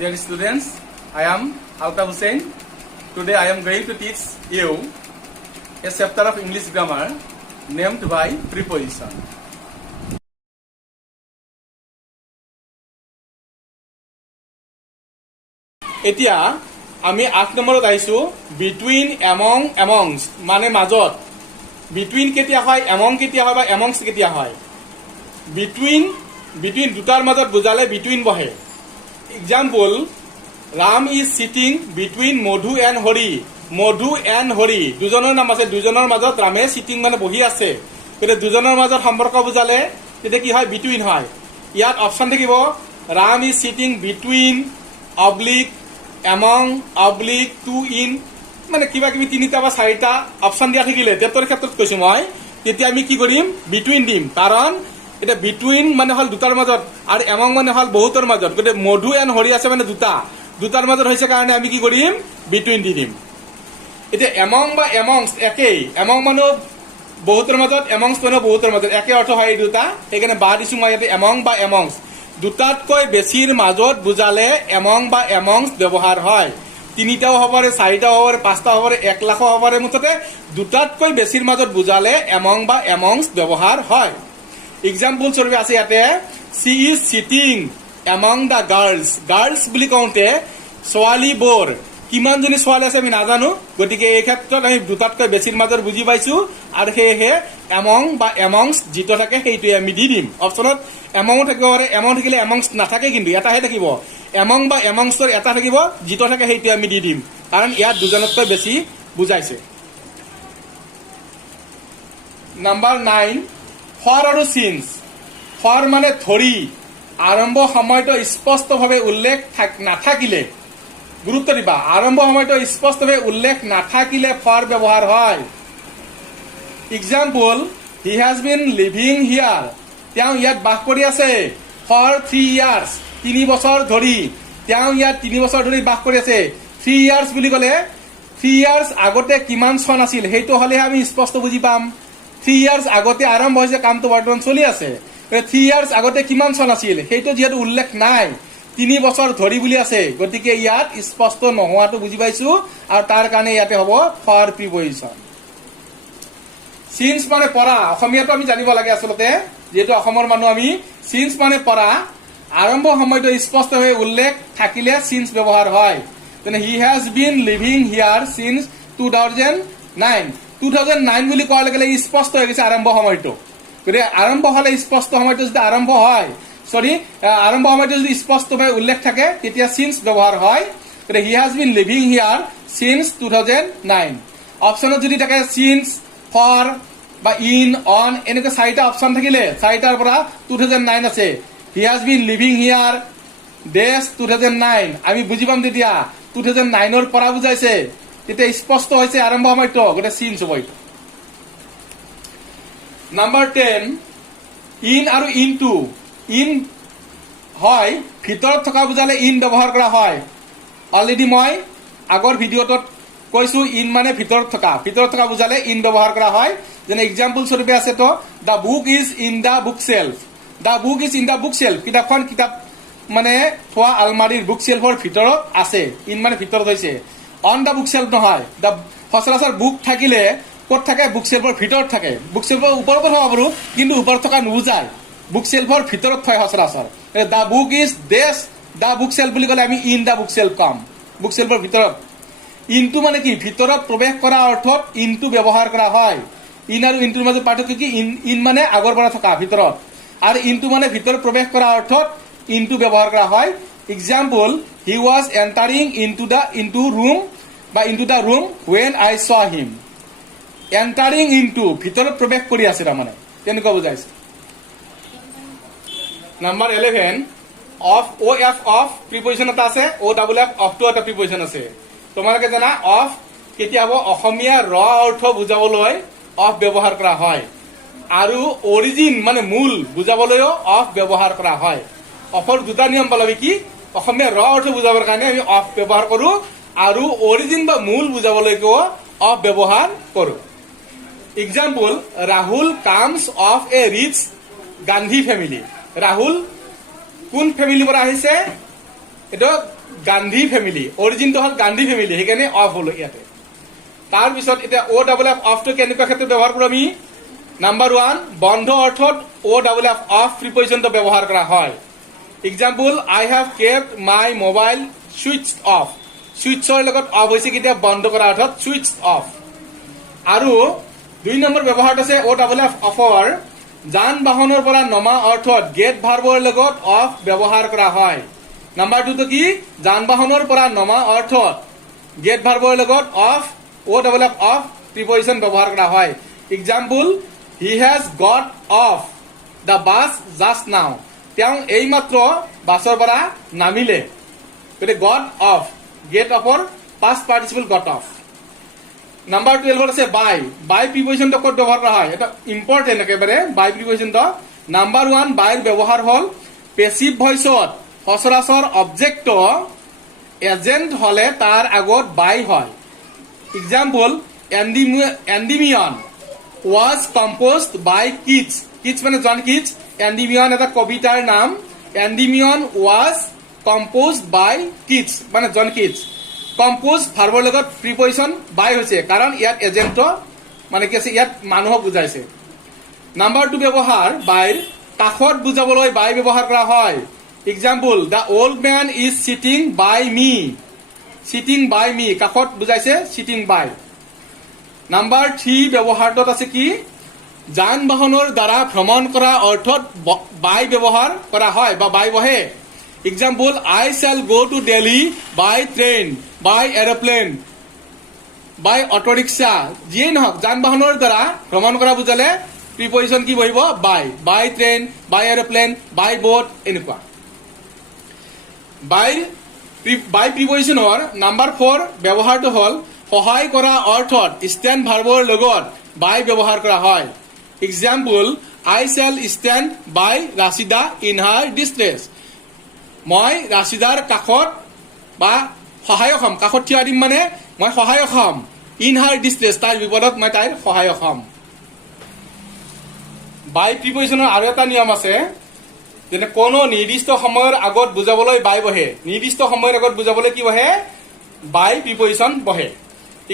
Dear students, I am Altaf Hussain. Today I am going to teach you a chapter of English grammar named by preposition. এতিয়া আমি 8 নম্বৰত আইছো between among amongst মানে মাজত between কেতিয়া হয় among কেতিয়া হয় বা amongst কেতিয়া হয় between দুটাৰ মাজত বুজালে between বহে example Ram is sitting between Madhu and Hori দুজনৰ নাম আছে দুজনৰ মাজত ৰামে sitting মানে বহি আছে কিন্তু দুজনৰ মাজত সম্পৰ্ক বুজালে তেতিয়া কি হয় between হয় ইয়াত অপচন থাকিব Ram is sitting between oblique among oblique to in মানে কিবা কিবি তিনিটা বা চাৰিটা অপচন দিয়া থাকিলে তেতৰ ক্ষেত্ৰত কৈছো মই তেতিয়া আমি কি কৰিম between দিম কাৰণ এটা between মানে হল দুটাৰ মাজত আৰু among মানে হল বহুতৰ মাজত গতে মধু এণ্ড হৰি আছে মানে দুটাৰ মাজত হৈছে কাৰণে আমি কি কৰিম between দি দিম এতিয়া among বা amongst একেই among মানে বহুতৰ মাজত amongst মানে বহুতৰ মাজত একে অৰ্থ হয় দুটা সেইকাৰণে বা দিছো মই ইয়াতে among বা amongst দুটাতকৈ বেছিৰ মাজত বুজালে among বা amongst ব্যৱহাৰ হয় তিনিটাও হ'ব পাৰে চাৰিটাও হ'ব পাৰে পাঁচটা হ'ব পাৰে 1 লাখ হ'ব পাৰে মুঠতে দুটাতকৈ বেছিৰ মাজত বুজালে among বা amongst ব্যৱহাৰ হয় এক্সাম্পল স্বৰূপে আছে ইয়াতে she is sitting among the girls বুলি কওঁতে ছোৱালীবোৰ কিমানজনী ছোৱালী আছে আমি নাজানো গতিকে এই ক্ষেত্ৰত আমি দুটাতকৈ বেছিৰ মাজত বুজি পাইছো আৰু সেয়েহে among বা amongst যিটো থাকে সেইটোৱে আমি দি দিম অপচনত among থাকিব পাৰে among থাকিলে amongst নাথাকে কিন্তু এটাহে থাকিব among বা amongst এটা থাকিব যিটো থাকে সেইটোৱে আমি দি দিম কাৰণ ইয়াত দুজনতকৈ বেছি বুজাইছে নাম্বাৰ 9 for আৰু since for মানে ধৰি আৰম্ভ সময়টো স্পষ্টভাৱে উল্লেখ নাথাকিলে গুৰুত্ব দিবা আৰম্ভ সময়টো স্পষ্টভাৱে উল্লেখ নাথাকিলে for ব্যৱহাৰ হয় example he has been living here তেওঁ ইয়াত বাস কৰি আছে for 3 years 3 বছৰ ধৰি তেওঁ ইয়াত 3 বছৰ ধৰি বাস কৰি আছে 3 years বুলি ক'লে 3 years আগতে কিমান চন আছিল সেইটো হলে আমি স্পষ্ট বুজি পাম 3 years আগতে আৰম্ভ হৈছে কামটো বৰ্তমান চলি আছে 3 years আগতে কিমান চন আছিল সেইটো যেহেতু উল্লেখ নাই 3 বছৰ ধৰি বুলি আছে গতিকে ইয়াত স্পষ্ট নোহোৱাটো বুজি পাইছো আৰু তাৰ কাৰণে ইয়াতে হ'ব for preposition since মানে পৰা অসমীয়াটো আমি জানিব লাগে আসলতে যেটো অসমৰ মানুহ আমি since মানে পৰা আৰম্ভ সময়টো স্পষ্ট হৈ উল্লেখ থাকিলে since ব্যৱহাৰ হয় তেনে he has been living here since 2009 বুলি কোৱাৰ লগে স্পষ্ট হৈ গৈছে আৰম্ভ সময়টো গতিকে আৰম্ভ হলে স্পষ্ট সময়টো যদি আৰম্ভ হয় আৰম্ভ সময়টো যদি স্পষ্টভাৱে উল্লেখ থাকে তেতিয়া since ব্যৱহাৰ হয় গতিকে he has been living here since 2009 অপচনত যদি থাকে since for বা in on এনেকৈ চাৰিটা অপচন থাকিলে চাৰিটাৰ পৰা 2009 আছে he has been living here dash 2009 আমি বুজি পাম তেতিয়া 2009 ৰ পৰা বুজাইছে তেতিয়া স্পষ্ট হৈছে আৰম্ভ সময়টো গতে since হ'ব নাম্বাৰ 10 in আৰু into in হয় ভিতৰত থকা বুজালে in ব্যৱহাৰ কৰা হয় অলৰেডি মই আগৰ ভিডিঅটোত কৈছো in মানে ভিতৰত থকা বুজালে in ব্যৱহাৰ কৰা হয় যেনে এক্সাম্পল স্বৰূপে আছে তো the book is in the bookshelf কিতাপ মানে থোৱা আলমাৰীৰ বুকশেলফৰ ভিতৰত আছে in মানে ভিতৰত হৈছে on the bookshelf নহয় the সচৰাচৰ বুক থাকিলে ক'ত থাকে বুকশেলফৰ ভিতৰত থাকে বুকশেলফৰ ওপৰত হ'ব বাৰু কিন্তু ওপৰত থকা নুবুজায় বুকশেলফৰ ভিতৰত থয় সচৰাচৰ the book is this the bookshelf বুলি ক'লে আমি in the bookshelf কম বুকশেলফৰ ভিতৰত into মানে কি ভিতৰত প্ৰৱেশ কৰা অৰ্থত into ব্যৱহাৰ কৰা হয় in আৰু into মাজত পাৰ্থক্য কি in মানে আগৰ পৰা থকা ভিতৰত আৰু into মানে ভিতৰত প্ৰৱেশ কৰা অৰ্থত into ব্যৱহাৰ কৰা হয় example he was entering into the room when I saw him entering into ভিতৰত প্ৰৱেশ কৰি আছে মানে তেনেকুৱা বুজাইছে নাম্বাৰ 11 of preposition এটা আছে of to এটা preposition আছে তোমালোকে জানা of কেতিয়াবা অসমীয়া ৰ অৰ্থ বুজাবলৈ of ব্যৱহাৰ কৰা হয় আৰু অৰিজিন মানে মূল বুজাবলৈও of ব্যৱহাৰ কৰা হয় অফৰ দুটা নিয়ম পালাবি কি অসমীয়া ৰ অৰ্থ বুজাবৰ কাৰণে আমি of ব্যৱহাৰ কৰো আৰু অৰিজিন বা মূল বুজাবলৈও of ব্যৱহাৰ কৰো example Rahul comes of a rich Gandhi family Rahul কোন ফ্যামিলি পৰা আহিছে এইটো গান্ধী ফেমিলি, অৰিজিনটো হ'ল গান্ধী ফেমিলি, সেইকাৰণে অফ হলো ইয়াতে। তাৰপিছত এতিয়া অ' ডাবল এফ অফটো কেনেকুৱা ক্ষেত্ৰত ব্যৱহাৰ কৰোঁ আমি? নাম্বাৰ 1, বন্ধ অৰ্থত অ' ডাবল এফ অফ প্ৰিপজিশ্যনটো ব্যৱহাৰ কৰা হয়। Example, I have kept my mobile switch off. ছুইচৰ লগত অফ হৈছে কেতিয়া? বন্ধ কৰা অৰ্থত ছুইচ অফ। আৰু 2 নম্বৰ ব্যৱহাৰটো আছে অ' ডাবল এফ অফৰ যান বাহনৰ পৰা নমা অৰ্থত গেট ভাৰ্বৰ লগত অফ ব্যৱহাৰ কৰা হয়। নাম্বাৰ 2টো কি? যান বাহনৰ পৰা নমা অৰ্থত গেট ভাৰ্বৰ লগত off O' double F off preposition ব্যৱহাৰ কৰা হয়। Example, he has got off the bus just now. তেওঁ এইমাত্ৰ বাছৰ পৰা নামিলে। গতিকে গট অফ, গেট অফৰ past participle got off. Number 12 আছে বাই। বাই প্ৰিপজিশ্যনটো ক'ত ব্যৱহাৰ কৰা হয়? এটা ইম্পৰ্টেণ্ট একেবাৰে বাই প্ৰিপজিশ্যনটো। নাম্বাৰ 1, বাইৰ ব্যৱহাৰ হ'ল পেচিভ ভইচত সচৰাচৰ অবজেক্ট এজেন্ট হলে তাৰ আগত বাই হয়। Example, Endymion was composed by Keats. Keats মানে জন কিটছ। এন্ডিমিয়ন এটা কবিতাৰ নাম। Endymion was composed by Keats মানে জন কিটছ। কম্প'জ ভাৰ্বৰ লগত প্ৰিপজিশ্যন বাই হৈছে, কাৰণ ইয়াত এজেন্ট মানে কি আছে, ইয়াত মানুহক বুজাইছে। নাম্বাৰ 2 ব্যৱহাৰ বাইৰ কাষত বুজাবলৈ বাই ব্যৱহাৰ কৰা হয়। Example, the old men is sitting by me. Sitting by me, কাষত বুজাইছে চিটিং বাই। নাম্বাৰ 3 ব্যৱহাৰটোত আছে কি? যান বাহনৰ দ্বাৰা ভ্ৰমণ কৰা অৰ্থত বাই ব্যৱহাৰ কৰা হয় বা বাই বহে। Example, I shall go to Delhi by train, by aeroplane, by auto rickshaw. যিয়েই নহওক, যান বাহনৰ দ্বাৰা ভ্ৰমণ কৰা বুজালে প্ৰিপজিশ্যন কি বহিব? বাই। বাই train, by aeroplane, by boat, এনেকুৱা। বাই প্ৰিপজিশ্যনৰ নাম্বাৰ 4 ব্যৱহাৰটো হ'ল সহায় কৰা অৰ্থত ষ্টেণ্ড ভাৰ্বৰ লগত বাই ব্যৱহাৰ কৰা হয়। Example, I shall stand by Rashida in her distress. মই ৰাছিদাৰ কাষত বা সহায়ক হ'ম। কাষত থিয় দিম মানে মই সহায়ক হ'ম। ইন হাৰ ডিষ্ট্ৰেছ, তাইৰ বিপদত মই তাইৰ সহায়ক হ'ম। বাই প্ৰিপজিশ্যনৰ আৰু এটা নিয়ম আছে, যেনে কোনো নিৰ্দিষ্ট সময়ৰ আগত বুজাবলৈ বাই বহে। নিৰ্দিষ্ট সময়ৰ আগত বুজাবলৈ কি বহে? বাই প্ৰিপজিশ্যন বহে।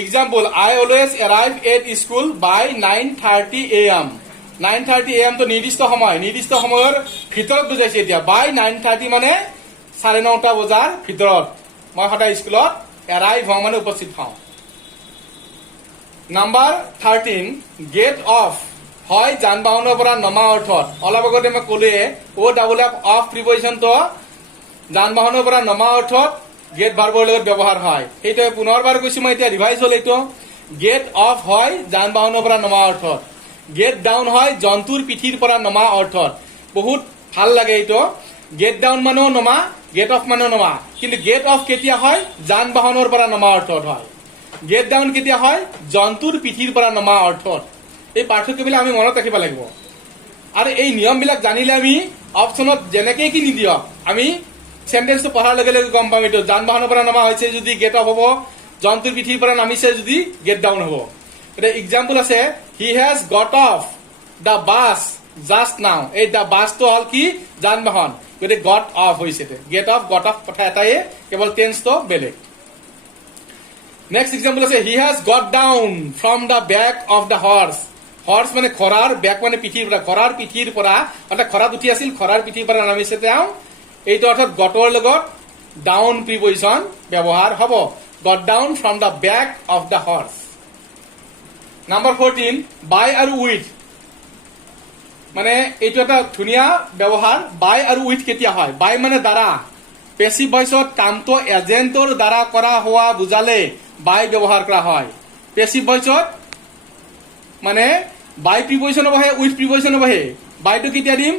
Example, I always arrive at school by 9:30 AM। 9:30 AM তো নিৰ্দিষ্ট সময়, নিৰ্দিষ্ট সময়ৰ ভিতৰত বুজাইছে। এতিয়া বাই 9:30 মানে 9:30 বজাৰ ভিতৰত মই সদায় স্কুলত এৰাইভ হওঁ মানে উপস্থিত হওঁ। নাম্বাৰ 13, গেট অফ হয় যান বাহনৰ পৰা নমা অৰ্থত। অলপ আগতে মই ক'লোৱে অ' ডাবল এফ অফ প্ৰিপজিশ্যনটো যান বাহনৰ পৰা নমা অৰ্থত গেট ভাৰ্বৰ লগত ব্যৱহাৰ হয়। সেইটো পুনৰবাৰ কৈছো মই, এতিয়া ৰিভাইজ হ'ল এইটো। গেট অফ হয় যান বাহনৰ পৰা নমা অৰ্থত। গেট ডাউন হয় জন্তুৰ পিঠিৰ পৰা নমা অৰ্থত। বহুত ভাল লাগে এইটো। গেট ডাউন মানেও নমা, গেট অফ মানেও নমা। কিন্তু গেট অফ কেতিয়া হয়? যান বাহনৰ পৰা নমা অৰ্থত হয়। গেট ডাউন কেতিয়া হয়? জন্তুৰ পিঠিৰ পৰা নমা অৰ্থত। এই পাৰ্থক্যবিলাক আমি মনত ৰাখিব লাগিব। আৰু এই নিয়মবিলাক জানিলে আমি অপশ্যনত যেনেকেই কি নিদিয়ক আমি সেন্টেন্সটো পঢ়াৰ লগে লগে গম পাম এইটো যান বাহনৰ পৰা নমা হৈছে যদি গেট অফ হ'ব, জন্তুৰ পিঠিৰ পৰা নামিছে যদি গেট ডাউন হ'ব। এটা এক্সাম্পল আছে, he has got off the bus just now. এই দ্য বাছটো হ'ল কি? যান বাহন। গতিকে গট অফ হৈছে। গেট অফ, গট অফ কথা এটাই, কেৱল টেন্সটো বেলেগ। নেক্সট এক্সাম্পল আছে, he has got down from the back of the horse. Horse মানে খৰাৰ, বেক মানে পিঠিৰ পৰা। খৰাৰ পিঠিৰ পৰা, অৰ্থাৎ খৰাত উঠি আছিল, খৰাৰ পিঠিৰ পৰা নামিছে তেওঁ। এইটো অৰ্থাৎ গটৰ লগত ডাউন প্ৰিপজিশ্যন ব্যৱহাৰ হ'ব। Got down from the back of the horse. Number 14, by আৰু উইথ। মানে এইটো এটা ধুনীয়া ব্যৱহাৰ। বাই আৰু উইথ কেতিয়া হয়? বাই মানে দ্বাৰা। পেচিভ ভইচত কামটো এজেন্টৰ দ্বাৰা কৰা হোৱা বুজালে বাই ব্যৱহাৰ কৰা হয়। পেচিভ ভইচত মানে বাই প্ৰিপজিশ্যনো বহে, উইথ প্ৰিপজিশ্যনো বহে। বাইটো কেতিয়া দিম?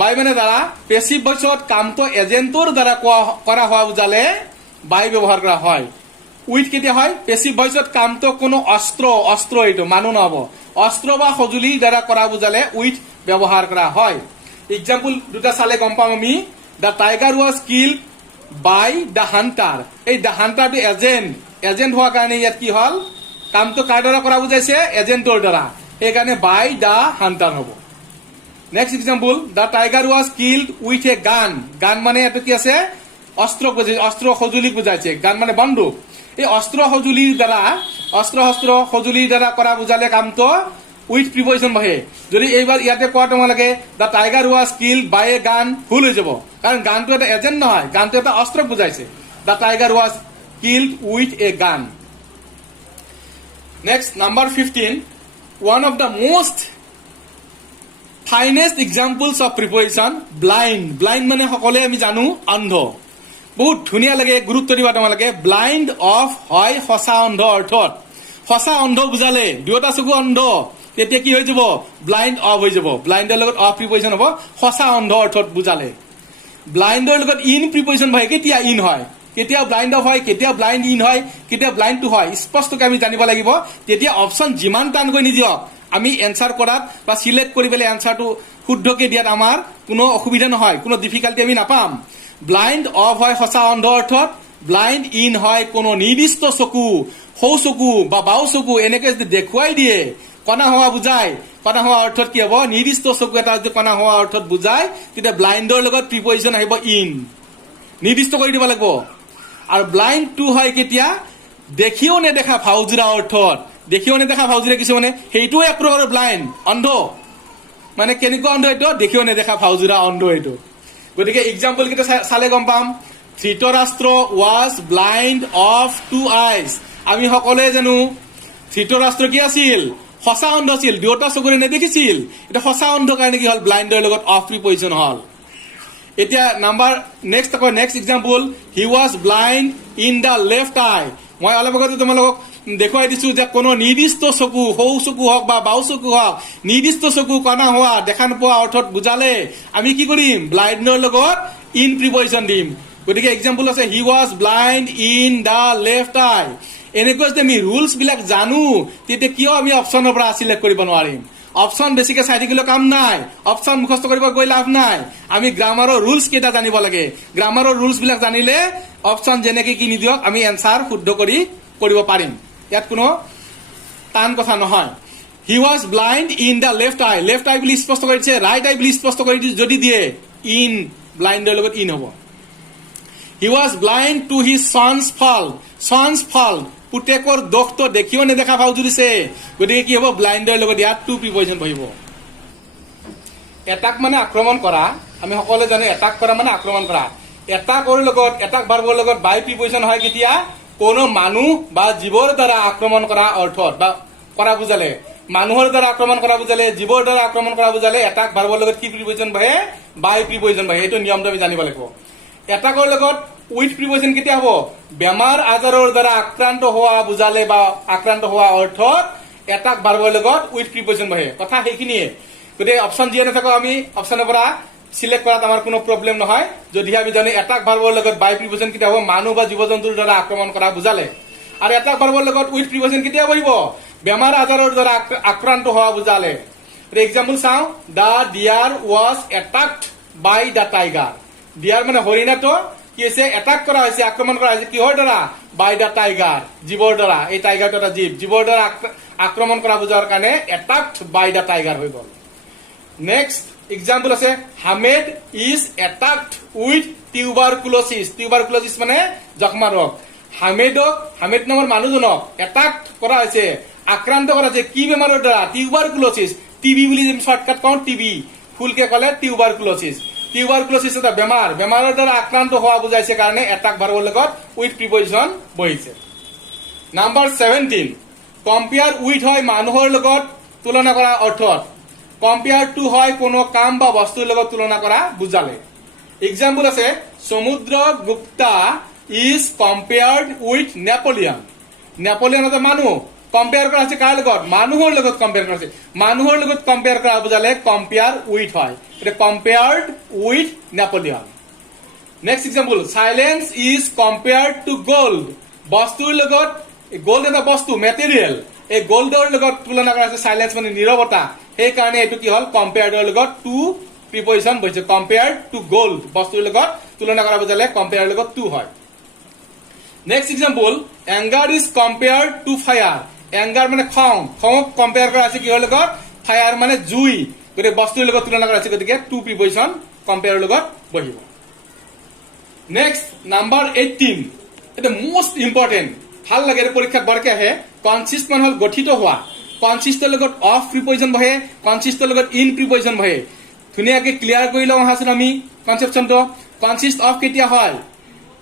বাই মানে দ্বাৰা। পেচিভ ভইচত কামটো এজেন্টৰ দ্বাৰা কৰা হোৱা বুজালে বাই ব্যৱহাৰ কৰা হয়। উইথ কেতিয়া হয়? পেচিভ ভইচত কামটো কোনো অস্ত্ৰ এইটো মানুহ নহব, অস্ত্ৰ বা সঁজুলিৰ দ্বাৰা কৰা বুজালে উইথ ব্যৱহাৰ কৰা হয়। এক্সাম্পল দুটা চালে গম পাম আমি। The tiger was killed by the hunter. এই দ্য হান্টাৰটো এজেন্ট হোৱাৰ কাৰণে ইয়াত কি হ'ল? কামটো কাৰ দ্বাৰা কৰা বুজাইছে? এজেন্টৰ দ্বাৰা। সেইকাৰণে বাই দ্য হান্টাৰ হ'ব। Next example, the tiger was killed with a গান। গান মানে এইটো কি আছে? অস্ত্ৰ সঁজুলিক বুজাইছে গান মানে বন্দুক এই অস্ত্ৰ সঁজুলিৰ দ্বাৰা কৰা বুজালে কামটো উইথ প্ৰিপজিশ্যন বহে যদি এইবাৰ ইয়াতে কোৱা তোমালোকে দ্য টাইগাৰ ৱাজ কিল্ড বাই এ গান ভুল হৈ যাব কাৰণ গানটো এটা এজেন্ট নহয় গানটো এটা অস্ত্ৰক বুজাইছে the tiger was killed with a গান next number 15 one of the most finest examples of preposition blind মানে সকলে আমি জানো অন্ধ বহুত ধুনিয়া লাগে গুৰুত্ব দিবা তোমালোকে ব্লাইন্ড অফ হয় সঁচা অন্ধ অৰ্থত সঁচা অন্ধ বুজালে দুটা চকু অন্ধ তেতিয়া কি হৈ যাব ব্লাইন্ড অফ হৈ যাব ব্লাইন্ডৰ লগত অফ প্ৰিপজিশ্যন হ'ব সঁচা অন্ধ অৰ্থত বুজালে ব্লাইন্ডৰ লগত ইন প্ৰিপজিশ্যন হয় কেতিয়া ইন হয় কেতিয়া ব্লাইন্ড অফ হয় কেতিয়া ব্লাইন্ড ইন হয় কেতিয়া ব্লাইন্ড টু হয় স্পষ্টকৈ আমি জানিব লাগিব তেতিয়া অপচন যিমান টানকৈ নিদিয়ক আমি এনসাৰ কৰাত বা সিলেক্ট কৰি পেলাই এনসাৰটো শুদ্ধকৈ দিয়াত আমাৰ কোনো অসুবিধা নহয় কোনো ডিফিকাল্টি আমি নাপাম ব্লাইন্ড অফ হয় সঁচা অন্ধ অৰ্থত ব্লাইন্ড ইন হয় কোনো নিৰ্দিষ্ট চকু সৌ চকু বা বাও চকু এনেকৈ যদি দেখুৱাই দিয়ে কণা হোৱা বুজায় কণা হোৱা অৰ্থত কি হ'ব নিৰ্দিষ্ট চকু এটা যদি কণা হোৱা অৰ্থত বুজায় তেতিয়া ব্লাইণ্ডৰ লগত প্ৰিপজিশ্যন আহিব ইন নিৰ্দিষ্ট কৰি দিব লাগিব আৰু ব্লাইন্ড টু হয় কেতিয়া দেখিও নেদেখা ভাওজোৰা অৰ্থত দেখিও নেদেখা ভাওজোৰা কিছুমানে সেইটোও এক প্ৰকাৰৰ ব্লাইণ্ড অন্ধ মানে কেনেকুৱা অন্ধ এইটো দেখিও নেদেখা ভাওজোৰা অন্ধ এইটো গতিকে এক্সাম্পল কেইটা চালে গম পাম Dhritarashtra was blind of two eyes আমি সকলোৱে জানো ধৃতৰাষ্ট্ৰ কি আছিল সঁচা অন্ধ আছিল দুটা চকুৰে নেদেখিছিল এটা সঁচা অন্ধ কাৰণে কি হ'ল ব্লাইণ্ডৰ লগত অফ প্ৰিপজিশ্যন হ'ল এতিয়া number next example he was blind in the left eye মই অলপ আগতে তোমালোকক দেখুৱাই দিছো যে কোনো নিৰ্দিষ্ট চকু সৌ চকু হওক বা বাও চকু হওক নিৰ্দিষ্ট চকু কণা হোৱা দেখা নোপোৱা অৰ্থত বুজালে আমি কি কৰিম ব্লাইণ্ডৰ লগত ইন প্ৰিপজিশ্যন দিম গতিকে এক্সাম্পল আছে he was blind in the left eye এনেকৈ যদি আমি ৰুলছ বিলাক জানো তেতিয়া কিয় আমি অপশ্যনৰ পৰা চিলেক্ট কৰিব নোৱাৰিম অপশ্যন বেছিকে চাই থাকিলেও কাম নাই অপশ্যন মুখস্থ কৰিব গৈ লাভ নাই আমি গ্ৰামাৰৰ ৰুলছ কেইটা জানিব লাগে গ্ৰামাৰৰ ৰুলছ বিলাক জানিলে অপশ্যন যেনেকে কি নিদিয়ক আমি এনসাৰ শুদ্ধ কৰিব পাৰিম ইয়াত কোনো টান কথা নহয় he was blind in the left eye বুলি স্পষ্ট কৰি দিছে ৰাইট আই বুলি স্পষ্ট কৰি যদি দিয়ে ইন ব্লাইণ্ডৰ লগত ইন হ'ব হি was blind to his son's fault পুতেকৰ দোষটো দেখিও নেদেখা ভাও জুৰিছে গতিকে কি হ'ব ব্লাইণ্ডৰ লগত ইয়াত টু প্ৰিপজিশ্যন বহিব এটাক মানে আক্ৰমণ কৰা আমি সকলোৱে জানো এটাক কৰা মানে আক্ৰমণ কৰা এটাকৰ লগত এটাক ভাৰ্বৰ লগত বাই প্ৰিপজিশ্যন হয় কেতিয়া কোনো মানুহ বা জীৱৰ দ্বাৰা আক্ৰমণ কৰা অৰ্থত বা কৰা বুজালে মানুহৰ দ্বাৰা আক্ৰমণ কৰা বুজালে জীৱৰ দ্বাৰা আক্ৰমণ কৰা বুজালে এটাক ভাৰ্বৰ লগত কি প্ৰিপজিশ্যন বহে বাই প্ৰিপজিশ্যন বহে এইটো নিয়মটো আমি জানিব লাগিব এটাকৰ লগত উইথ প্ৰিপজিশ্যন কেতিয়া হ'ব বেমাৰ আজাৰৰ দ্বাৰা আক্ৰান্ত হোৱা বুজালে বা আক্ৰান্ত হোৱা অৰ্থত এটাক ভাৰ্বৰ লগত উইথ প্ৰিপজিশ্যন বহে কথা সেইখিনিয়ে গতিকে অপশ্যন যিয়ে নাথাকক আমি অপশ্যনৰ পৰা সিলেক্ট কৰাত আমাৰ কোনো প্ৰব্লেম নহয় যদিহে আমি জানো এটাক ভাৰ্বৰ লগত বাই প্ৰিপজিশ্যন কেতিয়া হ'ব মানুহ বা জীৱ জন্তুৰ দ্বাৰা আক্ৰমণ কৰা বুজালে আৰু এটাক ভাৰ্বৰ লগত উইথ প্ৰিপজিশ্যন কেতিয়া বহিব বেমাৰ আজাৰৰ দ্বাৰা আক্ৰান্ত হোৱা বুজালে এক্সাম্পল চাওঁ the deer was attacked by the tiger deer মানে হৰিণাটো কি হৈছে এটাক কৰা হৈছে আক্ৰমণ কৰা হৈছে কিহৰ দ্বাৰা বাই দ্য টাইগাৰ জীৱৰ দ্বাৰা এই টাইগাৰটো এটা জীৱৰ দ্বাৰা আক্ৰমণ কৰা বুজাৰ কাৰণে এটাকড বাই দ্য টাইগাৰ হৈ গ'ল নেক্সট এক্সাম্পল আছে হামেদ ইজ এটাকড উইথ টিউবাৰকুলোচিছ মানে যক্ষ্মা ৰোগ হামেদ নামৰ মানুহজনক এটাক কৰা হৈছে আক্ৰান্ত কৰা হৈছে কি বেমাৰৰ দ্বাৰা টিউবাৰকুলোচিছ টিবি বুলি শৰ্টকাট কওঁ টিবি ফুলকে ক'লে টিউবাৰকুলোচিছ এটা বেমাৰৰ দ্বাৰা আক্ৰান্ত হোৱা বুজাইছে কাৰণে এটাক ভাৰ্বৰ লগত উইথ প্ৰিপজিশ্যন বহিছে নাম্বাৰ 17 কম্পেয়াৰ উইথ হয় মানুহৰ লগত তুলনা কৰা অৰ্থত কম্পেয়াৰ টু হয় কোনো কাম বা বস্তুৰ লগত তুলনা কৰা বুজালে এক্সাম্পল আছে সমুদ্ৰগুপ্তা ইজ কম্পেয়াৰ্ড উইথ নেপোলিয়ন এটা মানুহ কম্পেয়াৰ কৰা হৈছে কাৰ লগত মানুহৰ লগত কম্পেয়াৰ কৰা হৈছে মানুহৰ লগত কম্পেয়াৰ কৰা বুজালে কম্পেয়াৰ উইথ হয় এটা compared with Napoleon next example silence is compared to gold বস্তুৰ লগত গোল্ড এটা বস্তু মেটেৰিয়েল এই গোল্ডৰ লগত তুলনা কৰা হৈছে সাইলেন্স মানে নীৰৱতা সেইকাৰণে এইটো কি হ'ল কম্পেয়াৰ্ডৰ লগত টু প্ৰিপজিশ্যন বহিছে কম্পেয়াৰ্ড টু গোল্ড বস্তুৰ লগত তুলনা কৰা বুজালে কম্পেয়াৰৰ লগত টু হয় next example anger is compared to fire anger মানে খঙক কম্পেয়াৰ কৰা হৈছে কিহৰ লগত ফায়াৰ মানে জুই গতিকে বস্তুৰ লগত তুলনা কৰা হৈছে গতিকে টু প্ৰিপজিশ্যন কম্পেয়াৰৰ লগত বহিব নেক্সট নাম্বাৰ 18 এটা মোস্ট ইম্পৰ্টেণ্ট ভাল লাগে পৰীক্ষাত বৰকে আহে কনসিষ্ট মানে হল গঠিত হোৱা কনসিষ্টৰ লগত অফ প্ৰিপজিশন বহে কনসিষ্টৰ লগত ইন প্ৰিপজিশন বহে ধুনীয়াকে ক্লিয়াৰ কৰি লওঁ আহাচোন আমি কনসেপচনটো কনসিষ্ট অফ কেতিয়া হয়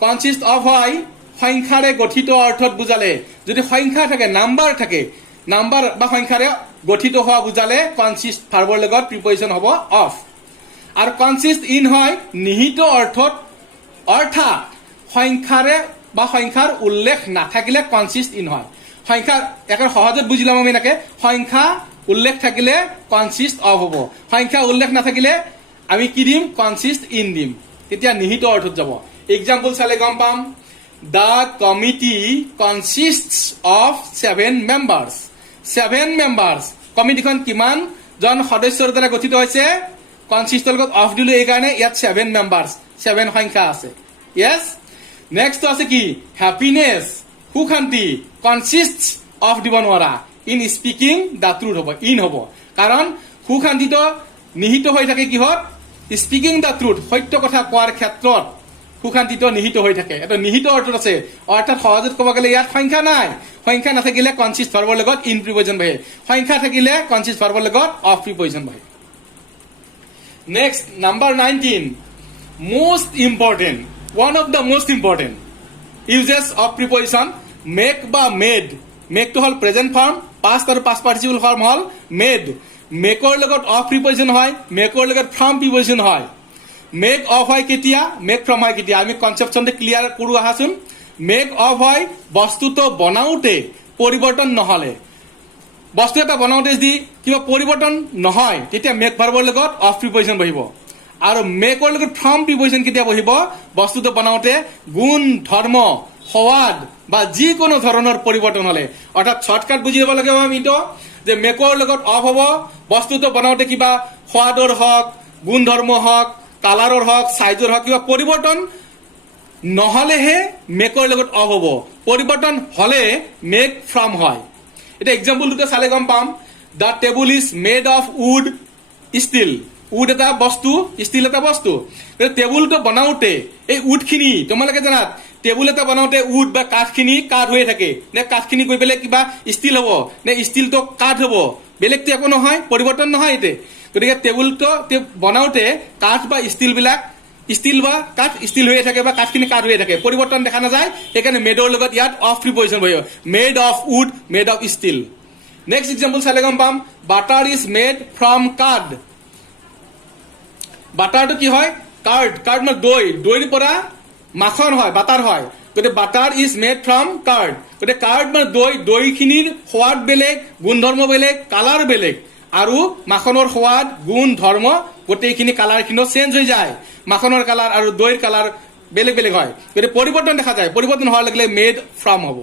কনসিষ্ট অফ হয় সংখ্যাৰে গঠিত অৰ্থত বুজালে যদি সংখ্যা থাকে নাম্বাৰ থাকে নাম্বাৰ বা সংখ্যাৰে গঠিত হোৱা বুজালে কনসিষ্ট ভাৰ্বৰ লগত প্ৰিপজিশন হ'ব অফ আৰু কনসিষ্ট ইন হয় নিহিত অৰ্থত অৰ্থাৎ সংখ্যাৰে বা সংখ্যাৰ উল্লেখ নাথাকিলে কনসিষ্ট ইন হয় সংখ্যা একেবাৰে সহজত বুজিলাম আমি এনেকে সংখ্যা উল্লেখ থাকিলে কনসিষ্ট অফ হ'ব সংখ্যা উল্লেখ নাথাকিলে আমি কি দিম কনসিষ্ট ইন দিম তেতিয়া নিহিত অৰ্থত যাব এক্সাম্পল চালে গম পাম দ্য কমিটি কনসিস্টস অফ 7 মেম্বাৰ্স 7 মেম্বাৰ্স কমিটিখন কিমান জন সদস্যৰ দ্বাৰা গঠিত হৈছে কনসিষ্টৰ লগত অফ দিলো এই কাৰণে ইয়াত 7 মেম্বাৰ্স 7 সংখ্যা আছে ইয়েস নেক্সট আছে কি হ্যাপিনেস সুখ শান্তি কনসিস্টস অফ দিব নোৱাৰা ইন স্পিকিং দ্য ট্ৰুথ হ'ব ইন হ'ব কাৰণ সুখ শান্তিটো নিহিত হৈ থাকে কিহত স্পিকিং দ্য ট্ৰুথ সত্য কথা কোৱাৰ ক্ষেত্ৰত সুখ শান্তিটো নিহিত হৈ থাকে এটা নিহিত অৰ্থত আছে অৰ্থাৎ সহজত ক'ব গ'লে ইয়াত সংখ্যা নাই সংখ্যা নাথাকিলে কনসিষ্ট ভাৰ্বৰ লগত ইন প্ৰিপজিশন বহে সংখ্যা থাকিলে কনসিষ্ট ভাৰ্বৰ লগত অফ প্ৰিপজিশন বহে next number 19 most important one of the most important uses of preposition make বা মেড মেকটো হল প্ৰেজেন্ট ফৰ্ম পাষ্ট আৰু পাষ্ট পাৰ্টিচিপল ফৰ্ম হল মেড মেকৰ লগত অফ প্ৰিপজিশন হয় মেকৰ লগত ফ্ৰম প্ৰিপজিশন হয় মেক অফ হয় কেতিয়া মেক ফ্ৰম হয় কেতিয়া আমি কনসেপচনটো ক্লিয়াৰ কৰো আহাচোন মেক অফ হয় বস্তুটো বনাওতে পৰিৱৰ্তন নহলে বস্তু এটা বনাওতে যদি কিবা পৰিৱৰ্তন নহয় তেতিয়া মেক ভাৰ্বৰ লগত অফ প্ৰিপজিশন বহিব আৰু মেকৰ লগত ফ্ৰম প্ৰিপজিশন কেতিয়া বহিব বস্তুটো বনাওতে গুণ ধৰ্ম সোৱাদ বা যিকোনো ধৰণৰ পৰিৱৰ্তন হলে অৰ্থাৎ শৰ্টকাট বুজি ল'ব লাগে আমিতো যে মেকৰ লগত অফ হ'ব বস্তুটো বনাওতে কিবা সোৱাদৰ হওক গুণ ধৰ্ম হওক কালাৰৰ হওক সাইজৰ হওক কিবা পৰিৱৰ্তন নহলেহে মেকৰ লগত অফ হ'ব পৰিৱৰ্তন হলে মেক ফ্ৰম হয় এটা এক্সাম্পল দুটা চালে গম পাম the table is made of wood steel wood এটা বস্তু ষ্টিল এটা বস্তু টেবুলটো বনাওতে এই উডখিনি তোমালোকে জানাত টেবুল এটা বনাওতে উড বা কাঠখিনি কাঠ হৈ থাকে নে কাঠখিনি গৈ পেলাই কিবা ষ্টিল হ'ব নে ষ্টিলটো কাঠ হ'ব বেলেগটো একো নহয় পৰিৱৰ্তন নহয় এতে গতিকে টেবুলটো বনাওতে কাঠ বা ষ্টিল বিলাক ষ্টিল বা কাঠ ষ্টিল হৈ থাকে বা কাঠখিনি কাঠ হৈ থাকে পৰিৱৰ্তন দেখা নাযায় সেইকাৰণে মেডৰ লগত ইয়াত অফ প্ৰিপজিশন বহিব made of wood made of steel next example চালে গম পাম butter is made from curd বাটাৰটো কি হয় কাৰ্ড কাৰ্ড মানে দৈ দৈৰ পৰা মাখন হয় বাটাৰ হয় গতিকে butter is made from card গতিকে কাৰ্ড মানে দৈ দৈখিনিৰ সোৱাদ বেলেগ গুণধৰ্ম বেলেগ কালাৰ বেলেগ আৰু মাখনৰ সোৱাদ গুণ ধৰ্ম গোটেইখিনি কালাৰখিনিও চেঞ্জ হৈ যায় মাখনৰ কালাৰ আৰু দৈৰ কালাৰ বেলেগ বেলেগ হয় গতিকে পৰিৱৰ্তন দেখা যায় পৰিৱৰ্তন হোৱাৰ লগে লগে মেড ফ্ৰম হ'ব